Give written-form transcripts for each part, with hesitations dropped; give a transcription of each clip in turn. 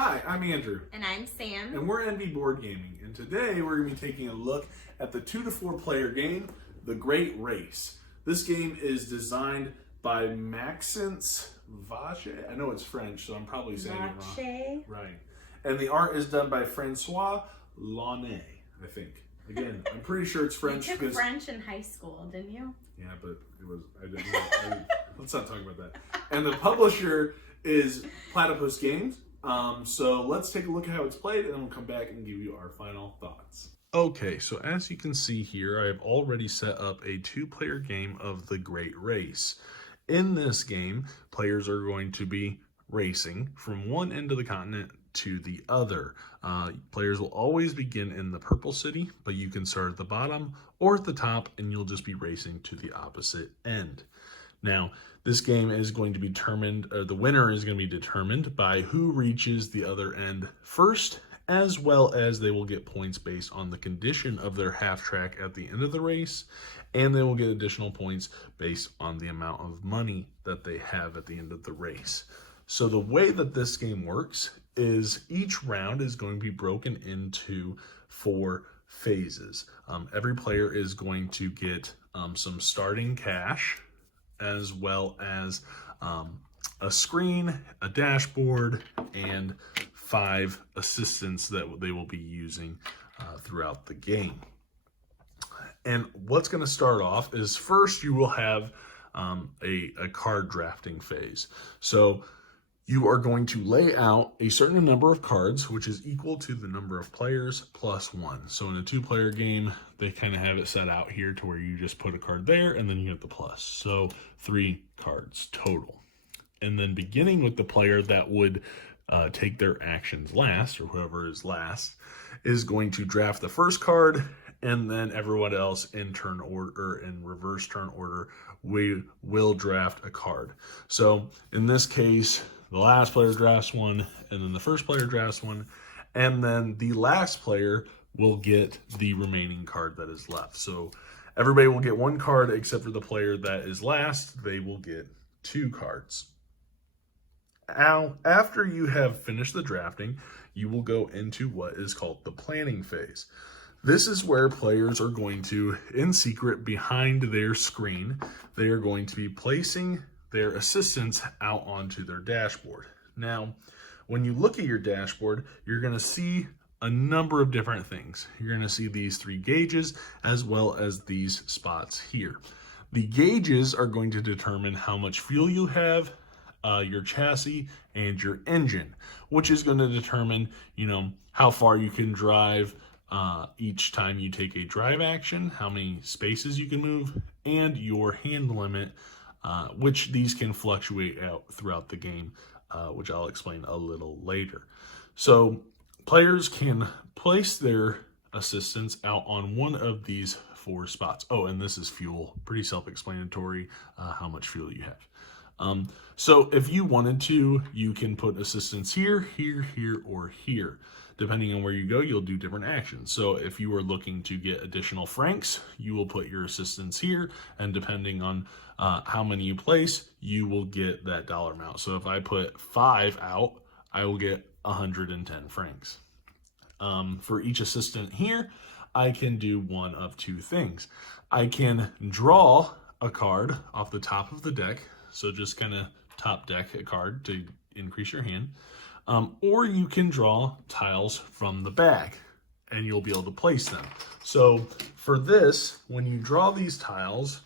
Hi, I'm Andrew. And I'm Sam. And we're Envy Board Gaming. And today we're going to be taking a look at the 2 to 4 player game, The Great Race. This game is designed by Maxence Vacher. I know it's French, so I'm probably saying it wrong. Right. And the art is done by Francois Launay, I think. Again, I'm pretty sure it's French. You took French in high school, didn't you? Yeah, but it was, let's not talk about that. And the publisher is Platypus Games. So let's take a look at how it's played, and then we'll come back and give you our final thoughts. Okay, so as you can see here, I have already set up a 2-player game of The Great Race. In this game, players are going to be racing from one end of the continent to the other. Players will always begin in the purple city, but you can start at the bottom or at the top, and you'll just be racing to the opposite end. Now, this game is going to be determined, or the winner is going to be determined by who reaches the other end first, as well as they will get points based on the condition of their half track at the end of the race, and they will get additional points based on the amount of money that they have at the end of the race. So the way that this game works is each round is going to be broken into 4 phases. Every player is going to get some starting cash, as well as a screen, a dashboard, and 5 assistants that they will be using throughout the game. And what's going to start off is first you will have a card drafting phase. So you are going to lay out a certain number of cards, which is equal to the number of players plus 1. So in a 2-player game, they kind of have it set out here to where you just put a card there and then you get the plus. So 3 cards total. And then beginning with the player that would take their actions last, or whoever is last, is going to draft the first card, and then everyone else in turn order, in reverse turn order, we will draft a card. So in this case, the last player drafts one, and then the first player drafts one, and then the last player will get the remaining card that is left. So everybody will get 1 card except for the player that is last. They will get 2 cards. Now, after you have finished the drafting, you will go into what is called the planning phase. This is where players are going to, in secret behind their screen, they are going to be placing their assistants out onto their dashboard. Now, when you look at your dashboard, you're going to see a number of different things. You're going to see these 3 gauges as well as these spots here. The gauges are going to determine how much fuel you have, your chassis, and your engine, which is going to determine, how far you can drive each time you take a drive action, how many spaces you can move, and your hand limit, which these can fluctuate out throughout the game, which I'll explain a little later. So players can place their assistants out on one of these 4 spots. Oh, and this is fuel. Pretty self-explanatory how much fuel you have. So if you wanted to, you can put assistants here, here, here, or here. Depending on where you go, you'll do different actions. So if you are looking to get additional francs, you will put your assistants here, and depending on how many you place, you will get that dollar amount. So if I put 5 out, I will get 110 francs. For each assistant here, I can do one of 2 things. I can draw a card off the top of the deck, so just kind of top deck a card to increase your hand. Or you can draw tiles from the bag, and you'll be able to place them. So for this, when you draw these tiles,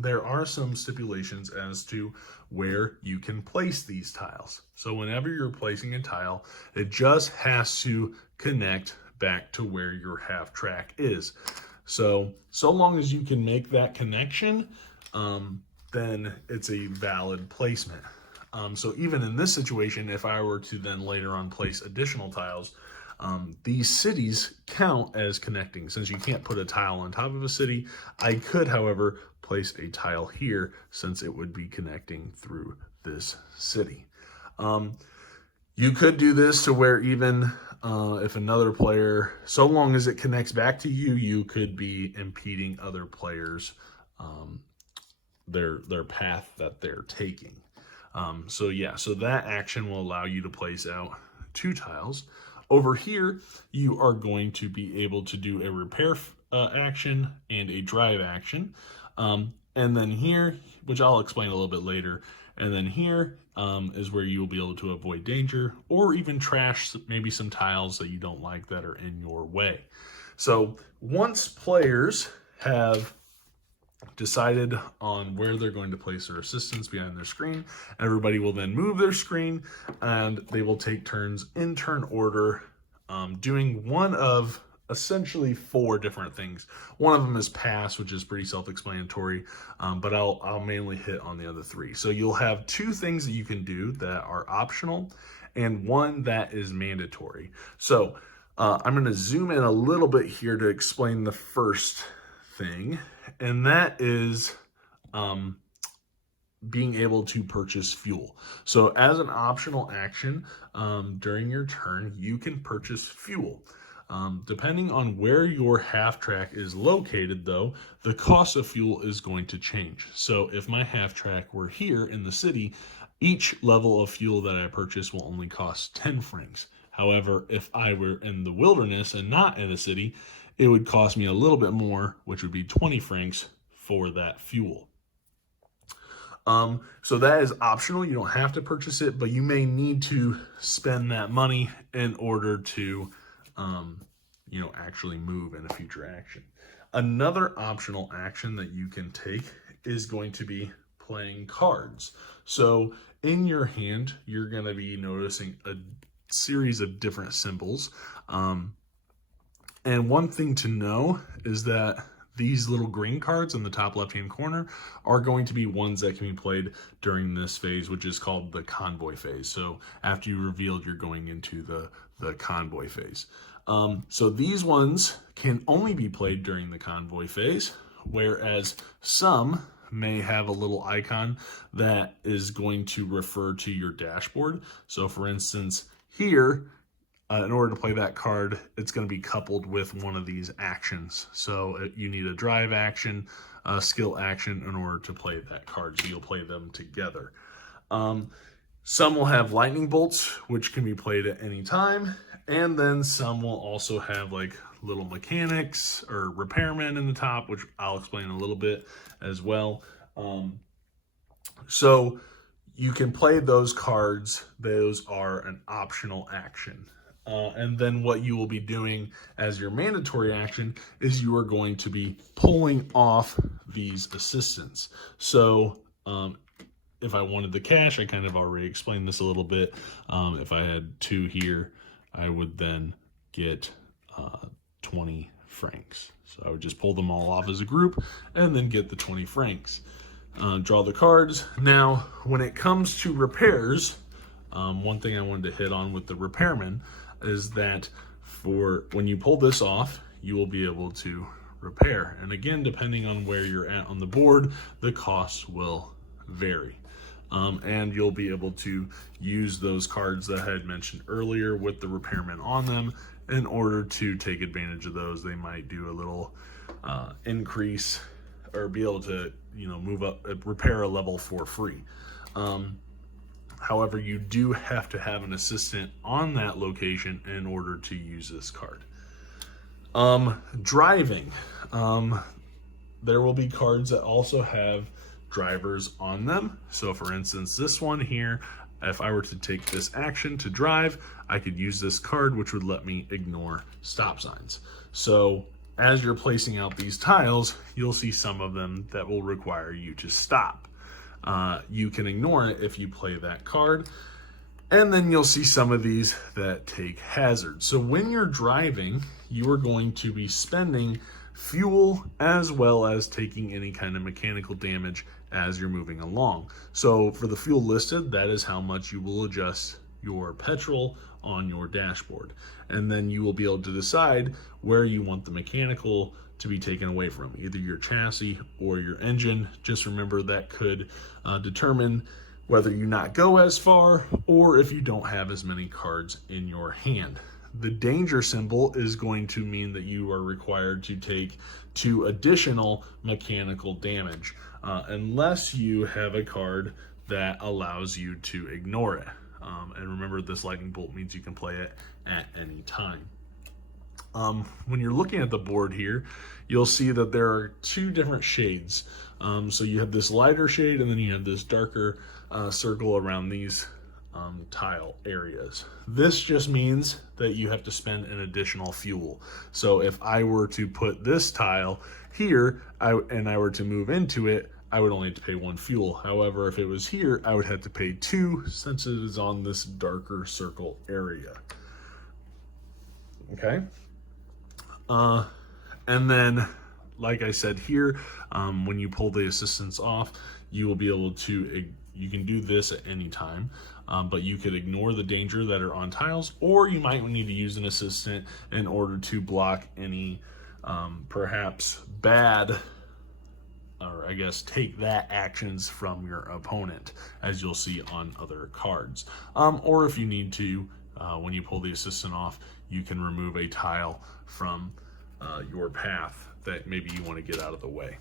there are some stipulations as to where you can place these tiles. So whenever you're placing a tile, it just has to connect back to where your half track is. So long as you can make that connection, then it's a valid placement. So even in this situation, if I were to then later on place additional tiles, these cities count as connecting. Since you can't put a tile on top of a city, I could, however, place a tile here since it would be connecting through this city. You could do this to where even if another player, so long as it connects back to you, you could be impeding other players their path that they're taking. So that action will allow you to place out 2 tiles. Over here, you are going to be able to do a repair action and a drive action. And then here, which I'll explain a little bit later, and then here is where you'll be able to avoid danger or even trash maybe some tiles that you don't like that are in your way. So once players have decided on where they're going to place their assistants behind their screen, everybody will then move their screen and they will take turns in turn order, doing one of essentially 4 different things. One of them is pass, which is pretty self-explanatory, but I'll mainly hit on the other 3. So you'll have 2 things that you can do that are optional and 1 that is mandatory. So I'm going to zoom in a little bit here to explain the first thing, and that is being able to purchase fuel. So as an optional action during your turn, you can purchase fuel. Depending on where your half track is located, though, the cost of fuel is going to change. So if my half track were here in the city, each level of fuel that I purchase will only cost 10 francs. However, if I were in the wilderness and not in a city, it would cost me a little bit more, which would be 20 francs for that fuel. So that is optional. You don't have to purchase it, but you may need to spend that money in order to actually move in a future action. Another optional action that you can take is going to be playing cards. So in your hand, you're going to be noticing a series of different symbols. And one thing to know is that these little green cards in the top left-hand corner are going to be ones that can be played during this phase, which is called the convoy phase. So after you revealed, you're going into the convoy phase. So these ones can only be played during the convoy phase, whereas some may have a little icon that is going to refer to your dashboard. So for instance, here, in order to play that card, it's going to be coupled with one of these actions. So you need a drive action, a skill action in order to play that card. So you'll play them together. Some will have lightning bolts, which can be played at any time. And then some will also have like little mechanics or repairmen in the top, which I'll explain a little bit as well. So you can play those cards. Those are an optional action. And then what you will be doing as your mandatory action is you are going to be pulling off these assistants. So if I wanted the cash, I kind of already explained this a little bit. If I had 2 here, I would then get 20 francs. So I would just pull them all off as a group and then get the 20 francs. Draw the cards. Now, when it comes to repairs, one thing I wanted to hit on with the repairman is that for when you pull this off, you will be able to repair. And again, depending on where you're at on the board, the costs will vary. And you'll be able to use those cards that I had mentioned earlier with the repairman on them in order to take advantage of those. They might do a little increase or be able to, move up, repair a level for free. However, you do have to have an assistant on that location in order to use this card. Driving. There will be cards that also have drivers on them. So for instance, this one here, if I were to take this action to drive, I could use this card, which would let me ignore stop signs. So as you're placing out these tiles, you'll see some of them that will require you to stop. You can ignore it if you play that card. And then you'll see some of these that take hazards. So when you're driving, you are going to be spending fuel as well as taking any kind of mechanical damage as you're moving along. So for the fuel listed, that is how much you will adjust your petrol on your dashboard. And then you will be able to decide where you want the mechanical to be taken away from, either your chassis or your engine. Just remember that could determine whether you not go as far or if you don't have as many cards in your hand. The danger symbol is going to mean that you are required to take 2 additional mechanical damage, unless you have a card that allows you to ignore it. And remember, this lightning bolt means you can play it at any time. When you're looking at the board here, you'll see that there are two different shades. So you have this lighter shade, and then you have this darker circle around these tile areas. This just means that you have to spend an additional fuel. So if I were to put this tile here and I were to move into it, I would only have to pay 1 fuel. However, if it was here, I would have to pay 2 since it is on this darker circle area. Okay. And then, like I said here, when you pull the assistance off, you will be able to, you can do this at any time, but you could ignore the danger that are on tiles, or you might need to use an assistant in order to block any perhaps bad, or I guess take that actions from your opponent, as you'll see on other cards. Or if you need to, when you pull the assistant off, you can remove a tile from your path that maybe you want to get out of the way.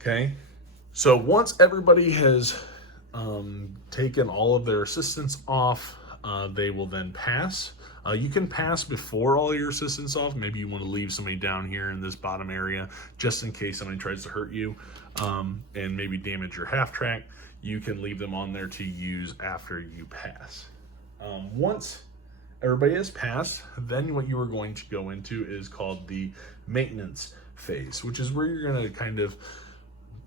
Okay, so once everybody has taken all of their assistants off, they will then pass. You can pass before all your assistants off. Maybe you want to leave somebody down here in this bottom area just in case somebody tries to hurt you and maybe damage your half track. You can leave them on there to use after you pass. Once everybody has passed, then what you are going to go into is called the maintenance phase, which is where you're going to kind of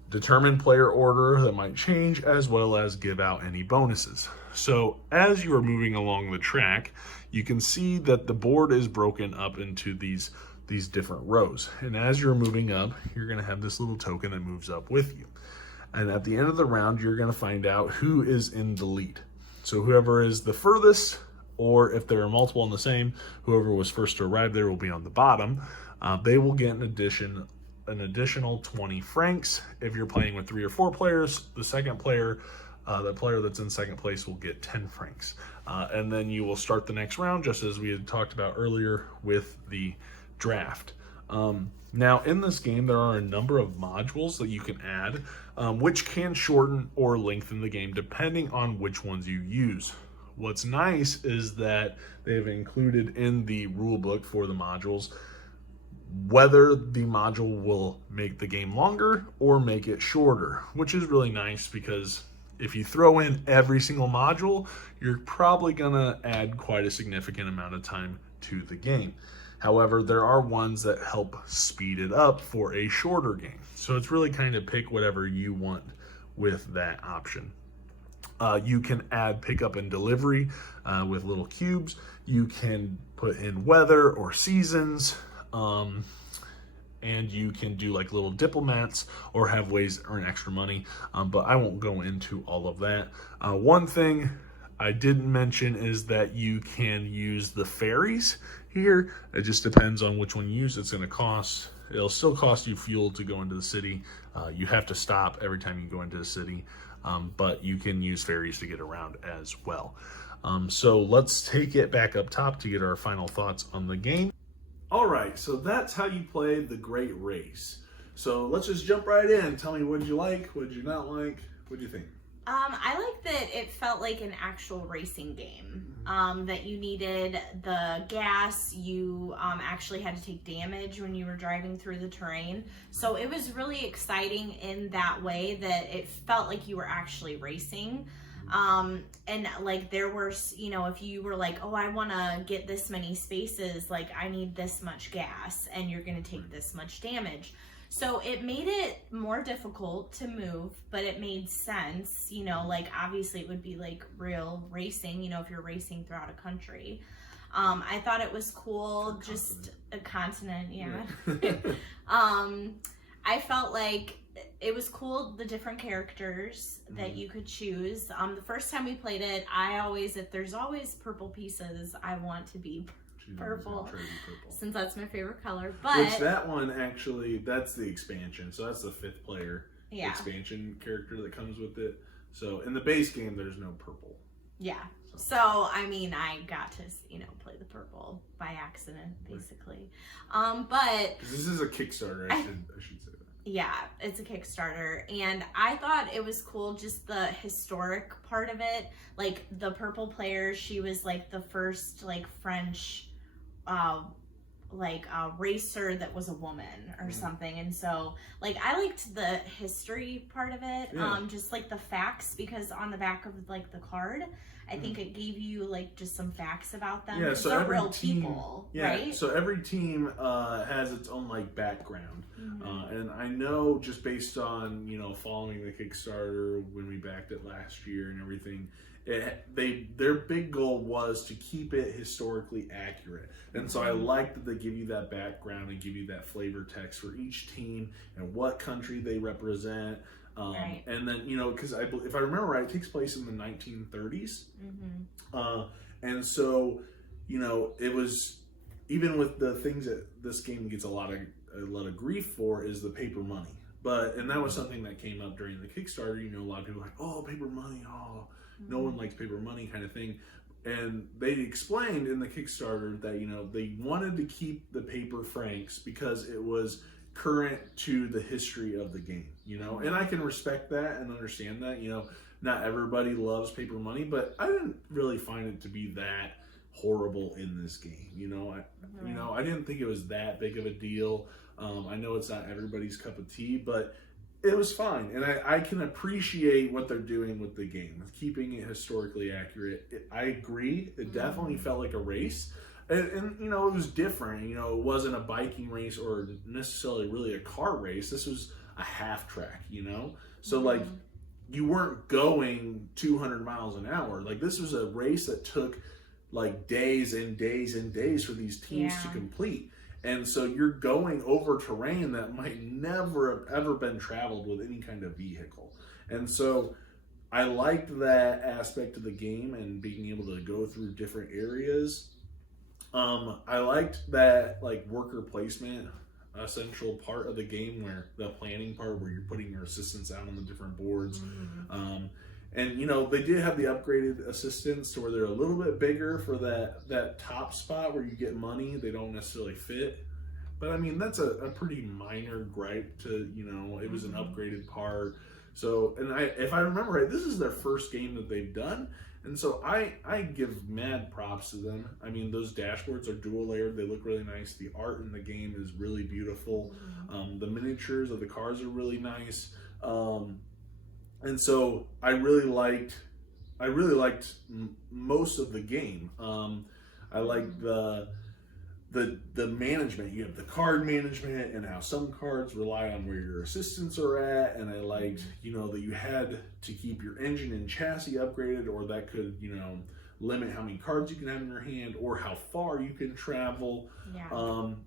determine player order that might change, as well as give out any bonuses. So as you are moving along the track, you can see that the board is broken up into these different rows. And as you're moving up, you're going to have this little token that moves up with you. And at the end of the round, you're going to find out who is in the lead. So whoever is the furthest, or if there are multiple in the same, whoever was first to arrive there will be on the bottom. They will get an additional 20 francs. If you're playing with 3 or 4 players, the second player, the player that's in second place, will get 10 francs. And then you will start the next round, just as we had talked about earlier with the draft. Now in this game, there are a number of modules that you can add, which can shorten or lengthen the game depending on which ones you use. What's nice is that they've included in the rule book for the modules whether the module will make the game longer or make it shorter, which is really nice because if you throw in every single module, you're probably gonna add quite a significant amount of time to the game. However, there are ones that help speed it up for a shorter game. So it's really kind of pick whatever you want with that option. You can add pickup and delivery with little cubes. You can put in weather or seasons. And you can do like little diplomats or have ways to earn extra money, but I won't go into all of that. One thing I didn't mention is that you can use the ferries here. It just depends on which one you use. It's going to cost, it'll still cost you fuel to go into the city. You have to stop every time you go into the city, but you can use ferries to get around as well. So let's take it back up top to get our final thoughts on the game. All right, so that's how you play The Great Race. So let's just jump right in. Tell me, what did you like? What did you not like? What did you think? I like that it felt like an actual racing game. That you needed the gas. You actually had to take damage when you were driving through the terrain. So it was really exciting in that way that it felt like you were actually racing. And like there were, you know, if you were like, oh, I want to get this many spaces, like I need this much gas and you're going to take this much damage. So it made it more difficult to move, but it made sense, you know, like obviously it would be like real racing, you know, if you're racing throughout a country. I thought it was cool, just a continent, yeah. I felt like it was cool, the different characters that you could choose. The first time we played it, if there's always purple pieces, I want to be purple, since that's my favorite color. But which that one actually, that's the expansion. So that's the 5th player expansion character that comes with it. So in the base game, there's no purple. Yeah. So I mean, I got to, you know, play the purple by accident, basically. But this is a Kickstarter, I should say that. Yeah, it's a Kickstarter, and I thought it was cool, just the historic part of it. Like the purple player, she was like the first like French racer that was a woman or something. And so like I liked the history part of it, just like the facts, because on the back of like the card I think it gave you like just some facts about them. Yeah, so they're every real team, people, yeah, right? so every team has its own like background, and I know just based on following the Kickstarter when we backed it last year and everything, their big goal was to keep it historically accurate, and so I like that they give you that background and give you that flavor text for each team and what country they represent. Right. And then, because if I remember right, it takes place in the 1930s. And so, it was, even with the things that this game gets a lot of grief for, is the paper money. And that was something that came up during the Kickstarter. A lot of people were like, oh, paper money, no one likes paper money kind of thing. And they explained in the Kickstarter that, they wanted to keep the paper francs because it was current to the history of the game, and I can respect that and understand that. Not everybody loves paper money, but I didn't really find it to be that horrible in this game. I didn't think it was that big of a deal. I know it's not everybody's cup of tea, but it was fine, and I can appreciate what they're doing with the game, keeping it historically accurate. I agree, it definitely felt like a race. And it was different. It wasn't a biking race or necessarily really a car race. This was a half track, So like, you weren't going 200 miles an hour. Like, this was a race that took like days and days and days for these teams to complete. And so you're going over terrain that might never have ever been traveled with any kind of vehicle. And so I liked that aspect of the game and being able to go through different areas. I liked that like worker placement essential part of the game, where the planning part where you're putting your assistants out on the different boards. And they did have the upgraded assistants to where they're a little bit bigger for that top spot where you get money. They don't necessarily fit, but I mean that's a pretty minor gripe to it was an upgraded part. So, and if I remember right, this is their first game that they've done. And so I give mad props to them. I mean, those dashboards are dual layered. They look really nice. The art in the game is really beautiful. The miniatures of the cars are really nice. And so I really liked most of the game. I liked the management. You have the card management and how some cards rely on where your assistants are at, and I liked that you had to keep your engine and chassis upgraded, or that could limit how many cards you can have in your hand or how far you can travel. And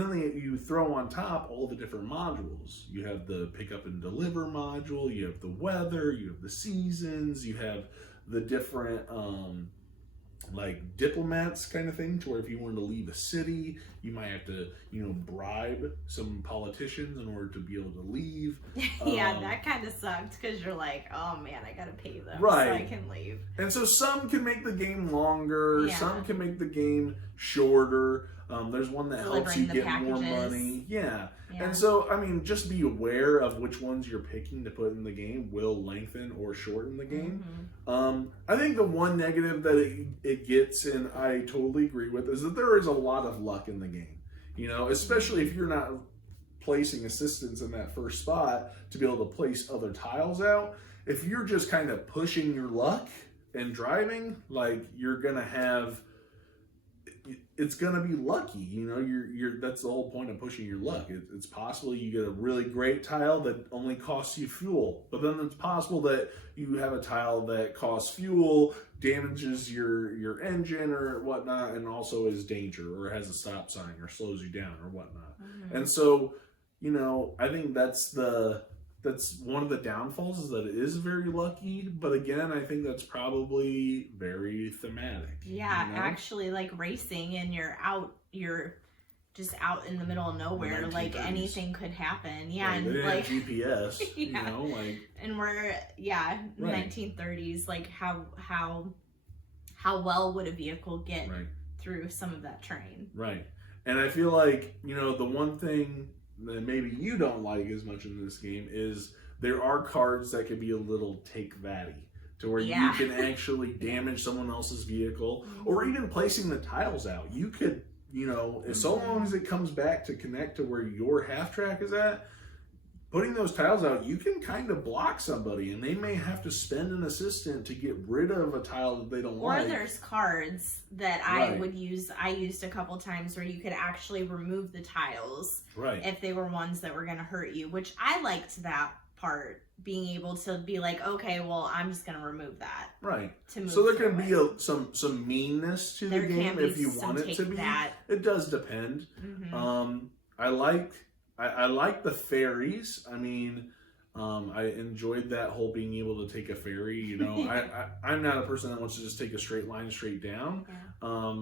then you throw on top all the different modules. You have the pick up and deliver module, you have the weather, you have the seasons, you have the different like diplomats kind of thing, to where if you wanted to leave a city, you might have to bribe some politicians in order to be able to leave. That kind of sucked, because you're like, oh man, I gotta pay them so I can leave. And so some can make the game longer, some can make the game shorter. There's one that helps you get more money. And so, I mean, just be aware of which ones you're picking to put in the game will lengthen or shorten the game. I think the one negative that it gets, and I totally agree with, is that there is a lot of luck in the game. Especially if you're not placing assistants in that first spot to be able to place other tiles out. If you're just kind of pushing your luck and driving, like, you're going to have... It's gonna be lucky, you're that's the whole point of pushing your luck. It's possible you get a really great tile that only costs you fuel, but then it's possible that you have a tile that costs fuel, damages your engine or whatnot, and also is danger or has a stop sign or slows you down or whatnot. And so, I think that's one of the downfalls, is that it is very lucky, but again, I think that's probably very thematic. Actually, like racing, and you're just out in the middle of nowhere, like anything could happen. And they didn't have GPS, and we're 1930s, like how well would a vehicle get through some of that terrain? And I feel like the one thing that maybe you don't like as much in this game is there are cards that could be a little take thatty, to where you can actually damage someone else's vehicle, or even placing the tiles out. You could, you know, so long as it comes back to connect to where your half track is at, putting those tiles out, you can kind of block somebody, and they may have to spend an assistant to get rid of a tile that they don't like. Or there's cards that I would use. I used a couple times where you could actually remove the tiles if they were ones that were going to hurt you, which I liked that part, being able to be like, okay, well, I'm just going to remove that. Right. To move so there can be some meanness to the game if you want it to be. That. It does depend. I like the ferries. I mean, I enjoyed that whole being able to take a ferry. You know, I'm not a person that wants to just take a straight line straight down,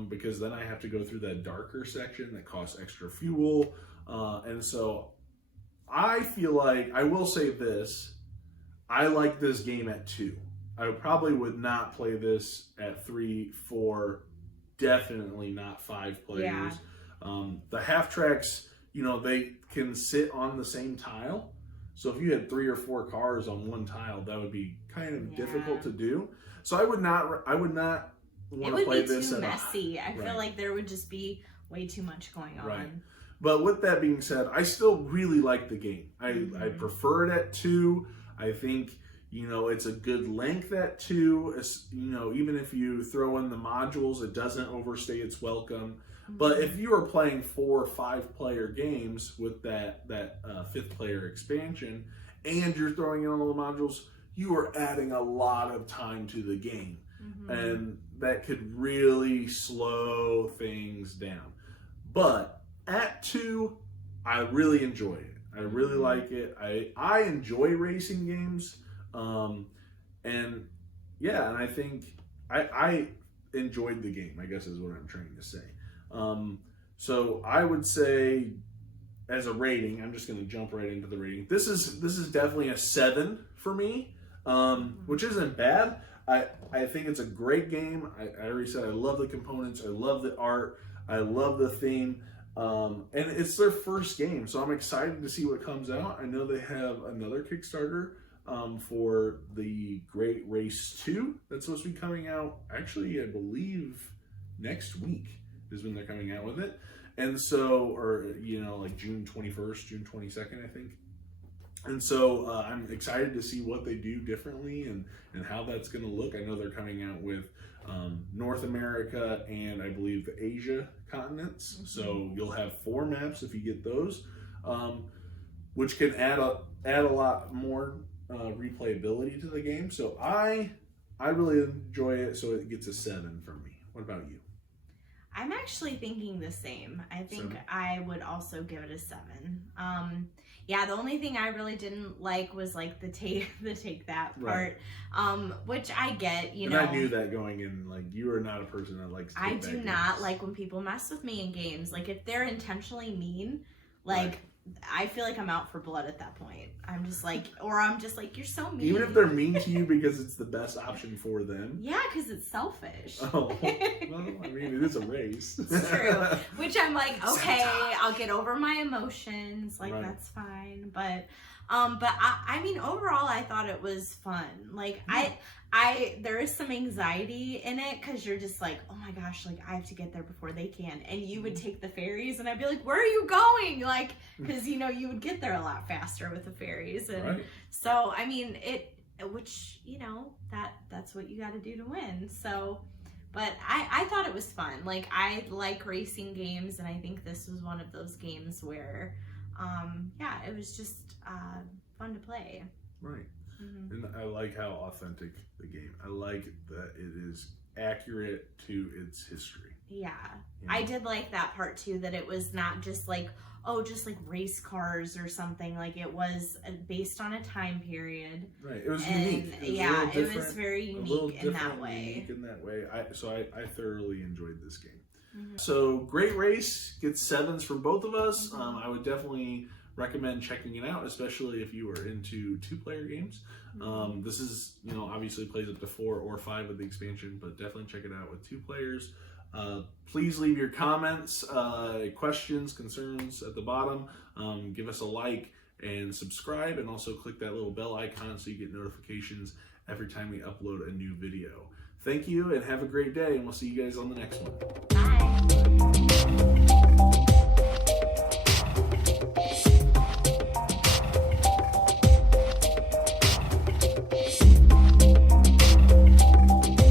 because then I have to go through that darker section that costs extra fuel. And so I feel like, I will say this, I like this game at 2. I probably would not play this at 3, 4, definitely not 5 players. The half tracks, you know, they can sit on the same tile. So if you had 3 or 4 cars on one tile, that would be kind of difficult to do. So I would not want to play this at all. It would be too messy. I feel like there would just be way too much going on. Right. But with that being said, I still really like the game. I prefer it at 2. I think, you know, it's a good length at 2. It's, you know, even if you throw in the modules, it doesn't overstay its welcome. But if you are playing 4 or 5 player games with that 5th player expansion, and you're throwing in all the modules, you are adding a lot of time to the game. And that could really slow things down. But at 2, I really enjoy it. I really like it. I enjoy racing games. And I think I enjoyed the game, I guess is what I'm trying to say. So I would say, as a rating, I'm just going to jump right into the rating. This is definitely a 7 for me, which isn't bad. I think it's a great game. I already said I love the components. I love the art. I love the theme. And it's their first game, so I'm excited to see what comes out. I know they have another Kickstarter for the Great Race 2 that's supposed to be coming out, actually, I believe, next week is when they're coming out with it. And so, or, you know, like June 21st, June 22nd, I think. And so I'm excited to see what they do differently and how that's going to look. I know they're coming out with North America and I believe Asia continents. So you'll have 4 maps if you get those, which can add a lot more replayability to the game. So I really enjoy it. So it gets a 7 from me. What about you? I'm actually thinking the same. I think 7? I would also give it a 7. The only thing I really didn't like was like the take that part, which I get, you know. And I knew that going in, like, you are not a person that likes I do not like when people mess with me in games. Like, if they're intentionally mean, like, I feel like I'm out for blood at that point. I'm just like, you're so mean. Even if they're mean to you because it's the best option for them. Yeah, because it's selfish. Oh, well, I mean, it is a race. It's true. Which I'm like, okay, I'll get over my emotions. Like, that's fine. But I mean, overall, I thought it was fun. Like, there is some anxiety in it because you're just like, oh my gosh, like I have to get there before they can. And you would take the ferries and I'd be like, where are you going? Like, because, you know, you would get there a lot faster with the ferries. And so, I mean, which, you know, that's what you got to do to win. So, but I thought it was fun. Like, I like racing games, and I think this was one of those games where, it was just fun to play. Right. And I like how authentic the game. I like that it is accurate to its history. Yeah. I did like that part too, that it was not just like, just like race cars or something. Like, it was based on a time period. Right. It was unique. It was very unique in that way. I thoroughly enjoyed this game. So Great Race gets 7s from both of us. I would definitely recommend checking it out, especially if you are into 2-player games. This is, you know, obviously plays up to 4 or 5 with the expansion, but definitely check it out with 2 players. Please leave your comments, questions, concerns at the bottom. Give us a like and subscribe, and also click that little bell icon so you get notifications every time we upload a new video. Thank you, and have a great day, and we'll see you guys on the next one.